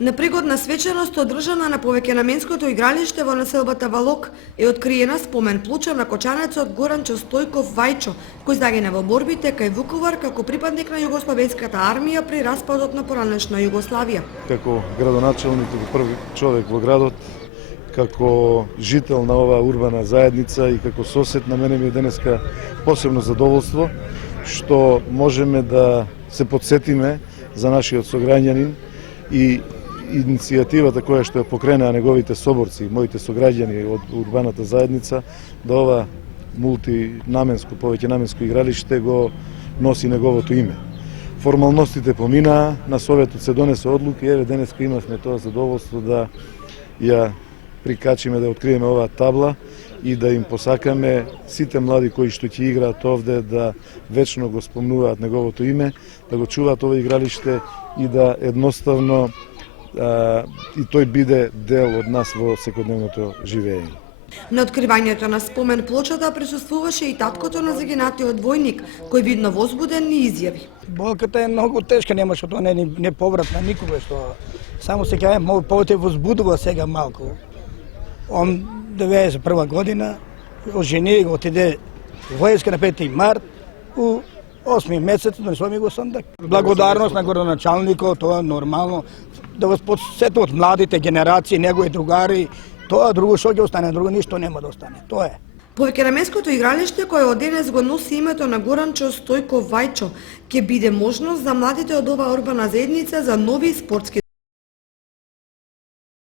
Непригодна свеченост одржана на повеќенаменското игралиште во населбата Валок е откриена спомен плоча на кочанецот Горанчо Стојков Вајчо, кој загина во борбите кај Вуковар како припадник на Југословенската армија при распадот на поранешна Југославија. Како градоначелник и први човек во градот, како жител на оваа урбана заедница и како сосед, на мене ми е денеска посебно задоволство што можеме да се подсетиме за нашиот сограѓанин и иницијативата која што ја покренаа неговите соборци, моите сограѓани од урбаната заедница, да ова мултинаменско, повеќенаменско игралиште го носи неговото име. Формалностите поминаа, на Советот се донесе одлука и еве денеска имавме тоа задоволство да ја прикачиме, да откриеме оваа табла и да им посакаме сите млади кои што ќе играат овде да вечно го спомнуваат неговото име, да го чуваат ова игралиште и да едноставно и тој биде дел од нас во секојдневното живење. На откривањето на спомен плочата присуствуваше и таткото на загинатиот војник, кој видно возбуден ни изјави. Болката е многу тешка, нема што тоа не повратна никога, што само се кажа повеќе возбудува сега малку. Он 91 година ожени го отиде војска на 5 март у 8 месец донесоме го сандак. Благодарност на городоначалникот, тоа е нормално, да го подсетуват младите генерации, негови другари, тоа друго што ќе остане, друго ништо нема да остане. Тоа е. Повеќенаменското игралиште кое од денес го носи името на Горанчо Стојков Вајчо ќе биде можност за младите од оваа урбана заедница за нови спортски